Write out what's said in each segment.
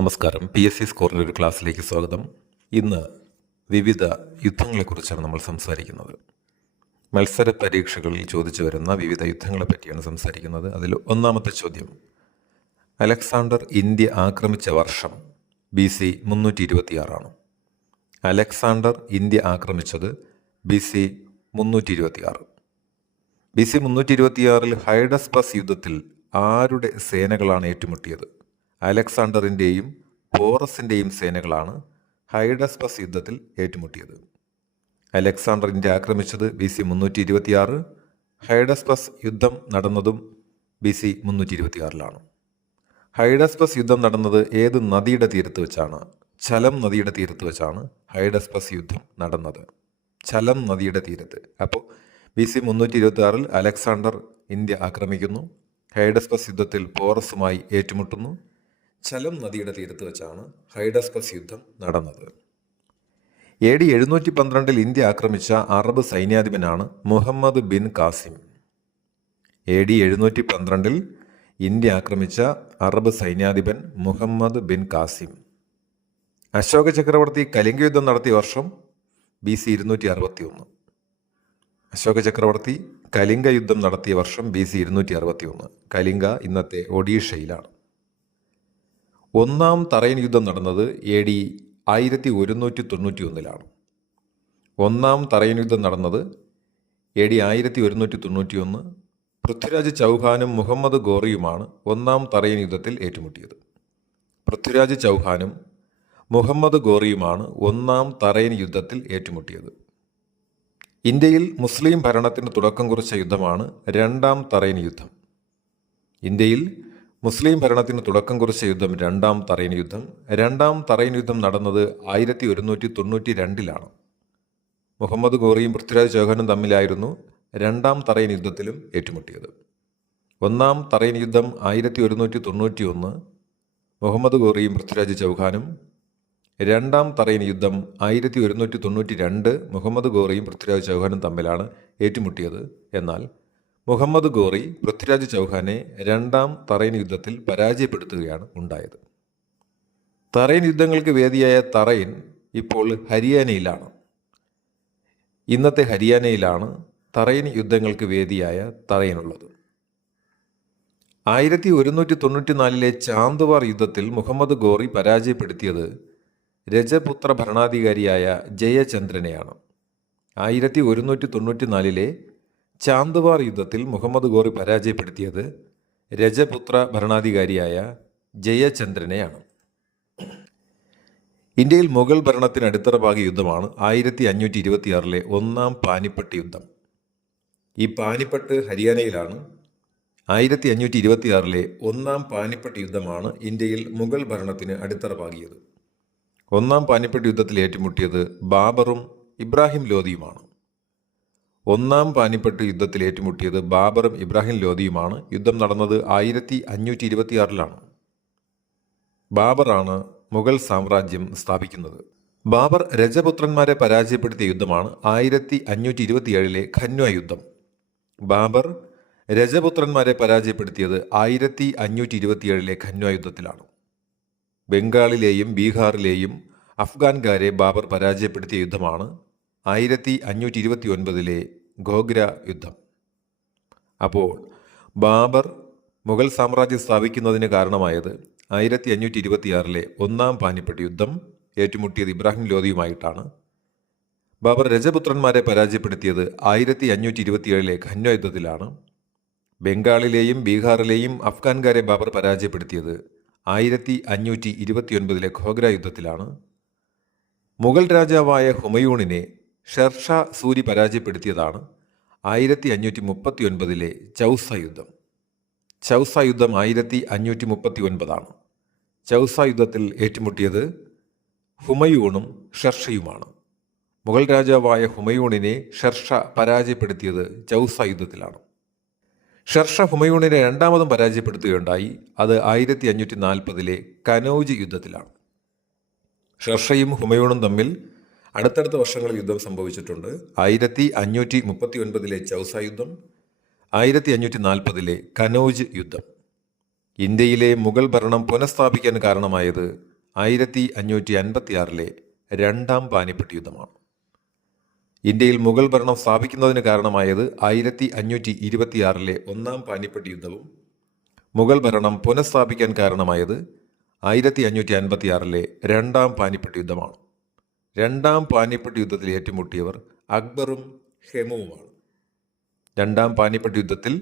നമസ്കാരം. PSC സ്കോറിൻ്റെ ഒരു ക്ലാസ്സിലേക്ക് സ്വാഗതം. ഇന്ന് വിവിധ യുദ്ധങ്ങളെക്കുറിച്ചാണ് നമ്മൾ സംസാരിക്കുന്നത്. മത്സര പരീക്ഷകളിൽ ചോദിച്ചു വരുന്ന വിവിധ യുദ്ധങ്ങളെ പറ്റിയാണ് സംസാരിക്കുന്നത്. അതിൽ ഒന്നാമത്തെ ചോദ്യം, അലക്സാണ്ടർ ഇന്ത്യ ആക്രമിച്ച വർഷം BC 326 അലക്സാണ്ടർ ഇന്ത്യ ആക്രമിച്ചത് BC 326. BC 326 ഹൈഡസ്പസ് യുദ്ധത്തിൽ ആരുടെ സേനകളാണ് ഏറ്റുമുട്ടിയത്? അലക്സാണ്ടറിൻ്റെയും പോറസിൻ്റെയും സേനകളാണ് ഹൈഡസ്പസ് യുദ്ധത്തിൽ ഏറ്റുമുട്ടിയത്. അലക്സാണ്ടർ ഇന്ത്യ ആക്രമിച്ചത് BC 326. ഹൈഡസ്പസ് യുദ്ധം നടന്നതും BC 326. ഹൈഡസ്പസ് യുദ്ധം നടന്നത് ഏത് നദിയുടെ തീരത്ത് വെച്ചാണ്? ഝലം നദിയുടെ തീരത്ത് വെച്ചാണ് ഹൈഡസ്പസ് യുദ്ധം നടന്നത്. ഝലം നദിയുടെ തീരത്ത്. അപ്പോൾ BC 326 അലക്സാണ്ടർ ഇന്ത്യ ആക്രമിക്കുന്നു. ഹൈഡസ്പസ് യുദ്ധത്തിൽ പോറസുമായി ഏറ്റുമുട്ടുന്നു. ഝലം നദിയുടെ തീരത്ത് വെച്ചാണ് ഹൈഡസ്പസ് യുദ്ധം നടന്നത്. AD 712 ഇന്ത്യ ആക്രമിച്ച അറബ് സൈന്യാധിപനാണ് മുഹമ്മദ് ബിൻ കാസിം. AD 712 ഇന്ത്യ ആക്രമിച്ച അറബ് സൈന്യാധിപൻ മുഹമ്മദ് ബിൻ കാസിം. അശോക ചക്രവർത്തി കലിംഗ യുദ്ധം നടത്തിയ വർഷം BC 261. അശോക ചക്രവർത്തി കലിംഗ യുദ്ധം നടത്തിയ വർഷം BC 261. കലിംഗ ഇന്നത്തെ ഒഡീഷയിലാണ്. ഒന്നാം തറയൻ യുദ്ധം നടന്നത് AD 1191. ഒന്നാം തറയൻ യുദ്ധം നടന്നത് AD 1191. പൃഥ്വിരാജ് ചൗഹാനും മുഹമ്മദ് ഗോറിയുമാണ് ഒന്നാം തറയൻ യുദ്ധത്തിൽ ഏറ്റുമുട്ടിയത്. പൃഥ്വിരാജ് ചൗഹാനും മുഹമ്മദ് ഗോറിയുമാണ് ഒന്നാം തറയൻ യുദ്ധത്തിൽ ഏറ്റുമുട്ടിയത്. ഇന്ത്യയിൽ മുസ്ലിം ഭരണത്തിന് തുടക്കം കുറിച്ച യുദ്ധമാണ് രണ്ടാം തറയൻ യുദ്ധം. ഇന്ത്യയിൽ മുസ്ലിം ഭരണത്തിന് തുടക്കം കുറിച്ച യുദ്ധം രണ്ടാം തറയൻ യുദ്ധം. രണ്ടാം തറയൻ യുദ്ധം നടന്നത് 1192. മുഹമ്മദ് ഗോറിയും പൃഥ്വിരാജ് ചൗഹാനും തമ്മിലായിരുന്നു രണ്ടാം തറയൻ യുദ്ധത്തിലും ഏറ്റുമുട്ടിയത്. ഒന്നാം തറയൻ യുദ്ധം 1191. മുഹമ്മദ് ഗോറിയും പൃഥ്വിരാജ് ചൗഹാനും. രണ്ടാം തറയൻ യുദ്ധം 1192. മുഹമ്മദ് ഗോറിയും പൃഥ്വിരാജ് ചൗഹാനും തമ്മിലാണ് ഏറ്റുമുട്ടിയത്. എന്നാൽ മുഹമ്മദ് ഗോറി പൃഥ്വിരാജ് ചൗഹാനെ രണ്ടാം തറയൻ യുദ്ധത്തിൽ പരാജയപ്പെടുത്തുകയാണ് ഉണ്ടായത്. തറയൻ യുദ്ധങ്ങൾക്ക് വേദിയായ തറയൻ ഇപ്പോൾ ഹരിയാനയിലാണ്. ഇന്നത്തെ ഹരിയാനയിലാണ് തറയൻ യുദ്ധങ്ങൾക്ക് വേദിയായ തറയനുള്ളത്. 1194 ചാന്തുവാർ യുദ്ധത്തിൽ മുഹമ്മദ് ഗോറി പരാജയപ്പെടുത്തിയത് രജപുത്ര ഭരണാധികാരിയായ ജയചന്ദ്രനെയാണ്. 1194 ചാന്തുവാർ യുദ്ധത്തിൽ മുഹമ്മദ് ഗോറി പരാജയപ്പെടുത്തിയത് രജപുത്ര ഭരണാധികാരിയായ ജയചന്ദ്രനെയാണ്. ഇന്ത്യയിൽ മുഗൾ ഭരണത്തിന് അടിത്തറ പാകിയ യുദ്ധമാണ് 1526 ഒന്നാം പാനിപ്പട്ട് യുദ്ധം. ഈ പാനിപ്പട്ട് ഹരിയാനയിലാണ്. 1526 ഒന്നാം പാനിപ്പട്ട് യുദ്ധമാണ് ഇന്ത്യയിൽ മുഗൾ ഭരണത്തിന് അടിത്തറ പാകിയത്. ഒന്നാം പാനിപ്പട്ട് യുദ്ധത്തിൽ ഏറ്റുമുട്ടിയത് ബാബറും ഇബ്രാഹിം ലോധിയുമാണ്. ഒന്നാം പാനിപ്പട്ട് യുദ്ധത്തിൽ ഏറ്റുമുട്ടിയത് ബാബറും ഇബ്രാഹിം ലോധിയുമാണ്. യുദ്ധം നടന്നത് 1526. ബാബറാണ് മുഗൾ സാമ്രാജ്യം സ്ഥാപിക്കുന്നത്. ബാബർ രജപുത്രന്മാരെ പരാജയപ്പെടുത്തിയ യുദ്ധമാണ് 1527 ഖന്വ യുദ്ധം. ബാബർ രജപുത്രന്മാരെ പരാജയപ്പെടുത്തിയത് 1527 ഖന്വ യുദ്ധത്തിലാണ്. ബംഗാളിലെയും ബീഹാറിലെയും അഫ്ഗാൻകാരെ ബാബർ പരാജയപ്പെടുത്തിയ യുദ്ധമാണ് 1529 ഖോഗ്ര യുദ്ധം. അപ്പോൾ ബാബർ മുഗൾ സാമ്രാജ്യം സ്ഥാപിക്കുന്നതിന് കാരണമായത് 1526 ഒന്നാം പാനിപ്പട്ട് യുദ്ധം. ഏറ്റുമുട്ടിയത് ഇബ്രാഹിം ലോധിയുമായിട്ടാണ്. ബാബർ രജപുത്രന്മാരെ പരാജയപ്പെടുത്തിയത് 1527 ഖന്വ യുദ്ധത്തിലാണ്. ബംഗാളിലെയും ബീഹാറിലെയും അഫ്ഗാൻകാരെ ബാബർ പരാജയപ്പെടുത്തിയത് 1529 ഖോഗ്ര യുദ്ധത്തിലാണ്. മുഗൾ രാജാവായ ഹുമയൂണിനെ ഷെർഷാ സൂരി പരാജയപ്പെടുത്തിയതാണ് 1539 ചൗസ യുദ്ധം. ചൗസ യുദ്ധം 1539. ചൗസ യുദ്ധത്തിൽ ഏറ്റുമുട്ടിയത് ഹുമയൂണും ഷെർഷയുമാണ്. മുഗൾ രാജാവായ ഹുമയൂണിനെ ഷെർഷ പരാജയപ്പെടുത്തിയത് ചൗസ യുദ്ധത്തിലാണ്. ഷെർഷ ഹുമയൂണിനെ രണ്ടാമതും പരാജയപ്പെടുത്തുകയുണ്ടായി. അത് 1540 കനൗജ് യുദ്ധത്തിലാണ്. ഷെർഷയും ഹുമയൂണും തമ്മിൽ അടുത്തടുത്ത വർഷങ്ങളിൽ യുദ്ധം സംഭവിച്ചിട്ടുണ്ട്. 1539 ചൗസ യുദ്ധം, 1540 കനൗജ് യുദ്ധം. ഇന്ത്യയിലെ മുഗൾ ഭരണം പുനഃസ്ഥാപിക്കാൻ കാരണമായത് 1556 രണ്ടാം പാനിപ്പട്ട് യുദ്ധമാണ്. ഇന്ത്യയിൽ മുഗൾ ഭരണം സ്ഥാപിക്കുന്നതിന് കാരണമായത് 1526 ഒന്നാം പാനിപ്പട്ട് യുദ്ധവും മുഗൾ ഭരണം പുനഃസ്ഥാപിക്കാൻ കാരണമായത് 1556 രണ്ടാം പാനിപ്പട്ട് യുദ്ധമാണ്. രണ്ടാം പാനിപ്പട്ട് യുദ്ധത്തിൽ ഏറ്റുമുട്ടിയവർ അക്ബറും ഹെമുവുമാണ്. രണ്ടാം പാനിപ്പട്ട് യുദ്ധത്തിൽ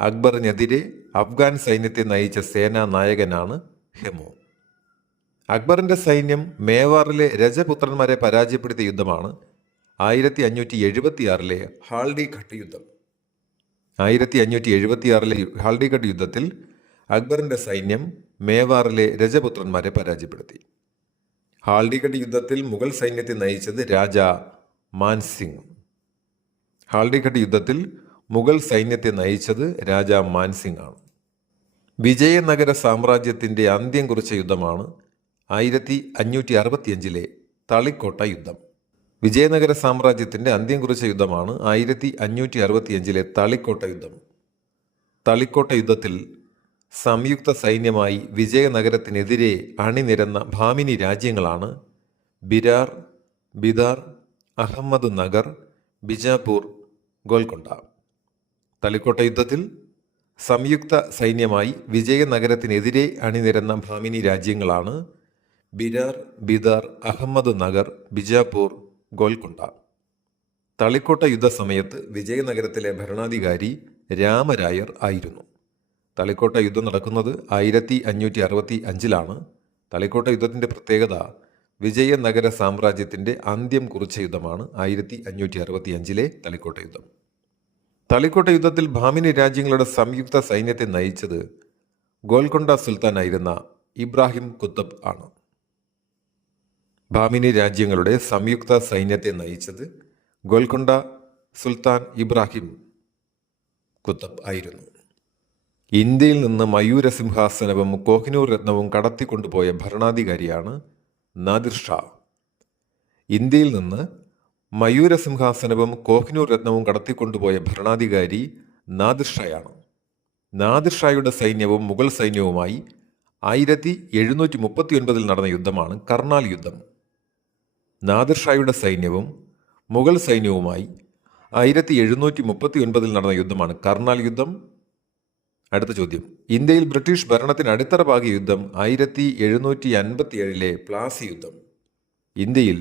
അക്ബറിനെതിരെ അഫ്ഗാൻ സൈന്യത്തെ നയിച്ച സേനാ നായകനാണ് ഹെമു. അക്ബറിന്റെ സൈന്യം മേവാറിലെ രജപുത്രന്മാരെ പരാജയപ്പെടുത്തിയ യുദ്ധമാണ് 1576 ഹാൽഡി ഘട്ട് യുദ്ധം. 1576 ഹാൽഡി ഘട്ട് യുദ്ധത്തിൽ അക്ബറിന്റെ സൈന്യം മേവാറിലെ രജപുത്രന്മാരെ പരാജയപ്പെടുത്തി. ഹാൽഡിഘട്ട് യുദ്ധത്തിൽ മുഗൾ സൈന്യത്തെ നയിച്ചത് രാജ മാൻസിംഗ്. ഹാൽഡിഘട്ട് യുദ്ധത്തിൽ മുഗൾ സൈന്യത്തെ നയിച്ചത് രാജ മാൻസിംഗ് ആണ്. വിജയനഗര സാമ്രാജ്യത്തിന്റെ അന്ത്യം കുറിച്ച യുദ്ധമാണ് 1565 തളിക്കോട്ട യുദ്ധം. വിജയനഗര സാമ്രാജ്യത്തിന്റെ അന്ത്യം കുറിച്ച യുദ്ധമാണ് 1565 തളിക്കോട്ട യുദ്ധം. തളിക്കോട്ട യുദ്ധത്തിൽ സംയുക്ത സൈന്യമായി വിജയനഗരത്തിനെതിരെ അണിനിരന്ന ഭാമിനി രാജ്യങ്ങളാണ് ബിരാർ, ബിദാർ, അഹമ്മദ് നഗർ, ബിജാപൂർ, ഗോൽക്കൊണ്ട. തളിക്കോട്ട യുദ്ധത്തിൽ സംയുക്ത സൈന്യമായി വിജയനഗരത്തിനെതിരെ അണിനിരന്ന ഭാമിനി രാജ്യങ്ങളാണ് ബിരാർ, ബിദാർ, അഹമ്മദ് നഗർ, ബിജാപൂർ, ഗോൽക്കൊണ്ട. തളിക്കോട്ട യുദ്ധസമയത്ത് വിജയനഗരത്തിലെ ഭരണാധികാരി രാമരായർ ആയിരുന്നു. തളിക്കോട്ട യുദ്ധം നടക്കുന്നത് 1565 തളിക്കോട്ട യുദ്ധത്തിൻ്റെ പ്രത്യേകത വിജയനഗര സാമ്രാജ്യത്തിൻ്റെ അന്ത്യം കുറിച്ച യുദ്ധമാണ് 1565 തളിക്കോട്ട യുദ്ധം. തളിക്കോട്ട യുദ്ധത്തിൽ ഭാമിനി രാജ്യങ്ങളുടെ സംയുക്ത സൈന്യത്തെ നയിച്ചത് ഗോൽക്കൊണ്ട സുൽത്താനായിരുന്ന ഇബ്രാഹിം കുത്തബ് ആണ്. ഭാമിനി രാജ്യങ്ങളുടെ സംയുക്ത സൈന്യത്തെ നയിച്ചത് ഗോൽക്കൊണ്ട സുൽത്താൻ ഇബ്രാഹിം കുത്തബ് ആയിരുന്നു. ഇന്ത്യയിൽ നിന്ന് മയൂര സിംഹാസനവും കോഹിനൂർ രത്നവും കടത്തിക്കൊണ്ടുപോയ ഭരണാധികാരിയാണ് നാദിർ ഷാ. ഇന്ത്യയിൽ നിന്ന് മയൂര സിംഹാസനവും കോഹിനൂർ രത്നവും കടത്തിക്കൊണ്ടുപോയ ഭരണാധികാരി നാദിർ ഷായാണ്. നാദിർ ഷായുടെ സൈന്യവും മുഗൾ സൈന്യവുമായി 1739 നടന്ന യുദ്ധമാണ് കർണാൽ യുദ്ധം. നാദിർ ഷായുടെ സൈന്യവും മുഗൾ സൈന്യവുമായി 1739 നടന്ന യുദ്ധമാണ് കർണാൽ യുദ്ധം. അടുത്ത ചോദ്യം, ഇന്ത്യയിൽ ബ്രിട്ടീഷ് ഭരണത്തിന് അടിത്തറ പാകിയ യുദ്ധം 1757 പ്ലാസി യുദ്ധം. ഇന്ത്യയിൽ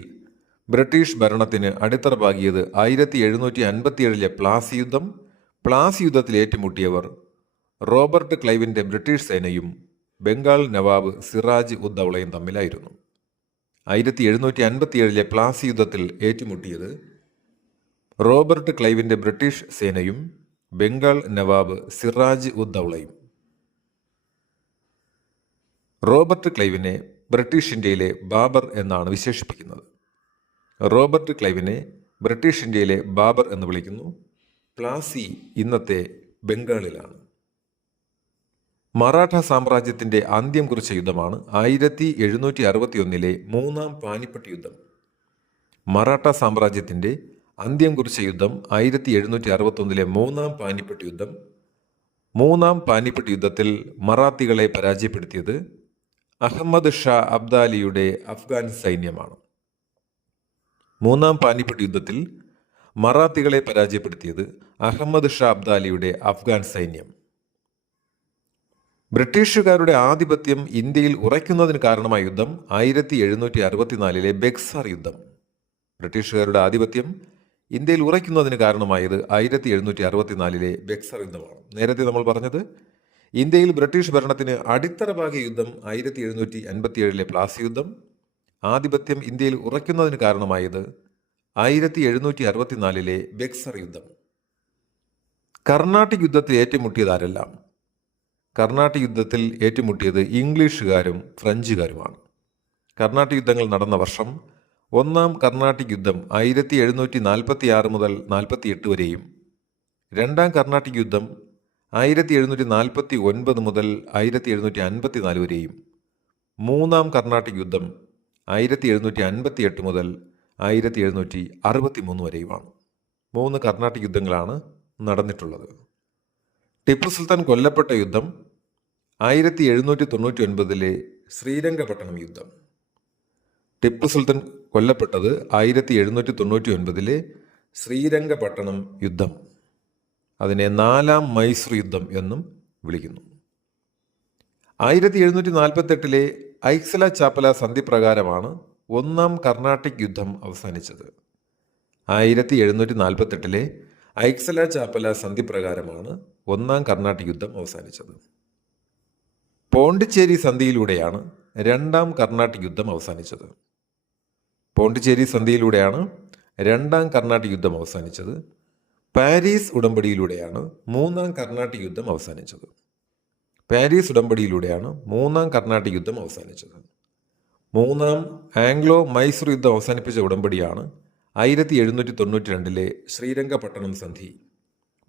ബ്രിട്ടീഷ് ഭരണത്തിന് അടിത്തറ പാകിയത് 1757 പ്ലാസി യുദ്ധം. പ്ലാസി യുദ്ധത്തിൽ ഏറ്റുമുട്ടിയവർ റോബർട്ട് ക്ലൈവിൻ്റെ ബ്രിട്ടീഷ് സേനയും ബംഗാൾ നവാബ് സിറാജ് ഉദ് ദൗളയും തമ്മിലായിരുന്നു. 1757 പ്ലാസി യുദ്ധത്തിൽ ഏറ്റുമുട്ടിയത് റോബർട്ട് ക്ലൈവിൻ്റെ ബ്രിട്ടീഷ് സേനയും ബംഗാൾ നവാബ് സിറാജ് ഉദ് ദൗളയും. റോബർട്ട് ക്ലൈവിനെ ബ്രിട്ടീഷ് ഇന്ത്യയിലെ ബാബർ എന്നാണ് വിശേഷിപ്പിക്കുന്നത്. റോബർട്ട് ക്ലൈവിനെ ബ്രിട്ടീഷ് ഇന്ത്യയിലെ ബാബർ എന്ന് വിളിക്കുന്നു. പ്ലാസി ഇന്നത്തെ ബംഗാളിലാണ്. മറാഠ സാമ്രാജ്യത്തിന്റെ അന്ത്യം കുറിച്ച യുദ്ധമാണ് 1761 മൂന്നാം പാനിപ്പട്ട് യുദ്ധം. മറാഠ സാമ്രാജ്യത്തിന്റെ അന്ത്യം കുറിച്ച യുദ്ധം 1761 മൂന്നാം പാനിപ്പട്ട് യുദ്ധം. മൂന്നാം പാനിപ്പട്ട് യുദ്ധത്തിൽ മറാത്തികളെ പരാജയപ്പെടുത്തിയത് അഹമ്മദ് ഷാ അബ്ദാലിയുടെ അഫ്ഗാൻ സൈന്യമാണ്. മൂന്നാം പാനിപ്പട്ട് യുദ്ധത്തിൽ മറാത്തികളെ പരാജയപ്പെടുത്തിയത് അഹമ്മദ് ഷാ അബ്ദാലിയുടെ അഫ്ഗാൻ സൈന്യം. ബ്രിട്ടീഷുകാരുടെ ആധിപത്യം ഇന്ത്യയിൽ ഉറയ്ക്കുന്നതിന് കാരണമായ യുദ്ധം 1764 ബക്സാർ യുദ്ധം. ബ്രിട്ടീഷുകാരുടെ ആധിപത്യം ഇന്ത്യയിൽ ഉറയ്ക്കുന്നതിന് കാരണമായത് 1764 ബക്സാർ യുദ്ധമാണ്. നേരത്തെ നമ്മൾ പറഞ്ഞത് ഇന്ത്യയിൽ ബ്രിട്ടീഷ് ഭരണത്തിന് അടിത്തറ പാകിയ യുദ്ധം 1757 പ്ലാസി യുദ്ധം. ആധിപത്യം ഇന്ത്യയിൽ ഉറയ്ക്കുന്നതിന് കാരണമായത് 1764 ബക്സാർ യുദ്ധം. കർണാട്ടിക് യുദ്ധത്തിൽ ഏറ്റുമുട്ടിയതാരെല്ലാം? കർണാട്ടിക് യുദ്ധത്തിൽ ഏറ്റുമുട്ടിയത് ഇംഗ്ലീഷുകാരും ഫ്രഞ്ചുകാരുമാണ്. കർണാട്ടിക് യുദ്ധങ്ങൾ നടന്ന വർഷം ഒന്നാം കർണാട്ടിക് യുദ്ധം 1746 മുതൽ 48 വരെയും രണ്ടാം കർണാട്ടിക് യുദ്ധം 1749 മുതൽ 1754 വരെയും മൂന്നാം കർണാട്ടിക് യുദ്ധം 1758 മുതൽ 1763 വരെയുമാണ്. 3 കർണാട്ടിക് യുദ്ധങ്ങളാണ് നടന്നിട്ടുള്ളത്. ടിപ്പു സുൽത്താൻ കൊല്ലപ്പെട്ട യുദ്ധം 1799 ശ്രീരംഗപട്ടണം യുദ്ധം. ടിപ്പു സുൽത്താൻ കൊല്ലപ്പെട്ടത് 1799 ശ്രീരംഗപട്ടണം യുദ്ധം. അതിനെ 4-ാം മൈസൂർ യുദ്ധം എന്നും വിളിക്കുന്നു. 1748 ഐക്സല ചാപ്പല സന്ധി പ്രകാരമാണ് 1-ാം കർണാട്ടിക് യുദ്ധം അവസാനിച്ചത്. 1748 ഐക്സല ചാപ്പല സന്ധി പ്രകാരമാണ് 1-ാം കർണാട്ടിക് യുദ്ധം അവസാനിച്ചത്. പോണ്ടിച്ചേരി സന്ധിയിലൂടെയാണ് 2-ാം കർണാട്ടിക് യുദ്ധം അവസാനിച്ചത്. പോണ്ടിച്ചേരി സന്ധിയിലൂടെയാണ് 2-ാം കർണാട്ടിക് യുദ്ധം അവസാനിച്ചത്. പാരീസ് ഉടമ്പടിയിലൂടെയാണ് 3-ാം കർണാട്ടിക് യുദ്ധം അവസാനിച്ചത്. പാരീസ് ഉടമ്പടിയിലൂടെയാണ് 3-ാം കർണാട്ടിക് യുദ്ധം അവസാനിച്ചത്. 3-ാം ആംഗ്ലോ മൈസൂർ യുദ്ധം അവസാനിപ്പിച്ച ഉടമ്പടിയാണ് 1792 ശ്രീരംഗപട്ടണം സന്ധി.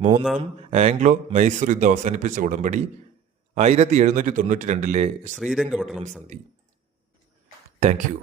3-ാം ആംഗ്ലോ മൈസൂർ യുദ്ധം അവസാനിപ്പിച്ച ഉടമ്പടി 1792 ശ്രീരംഗപട്ടണം സന്ധി. Thank you.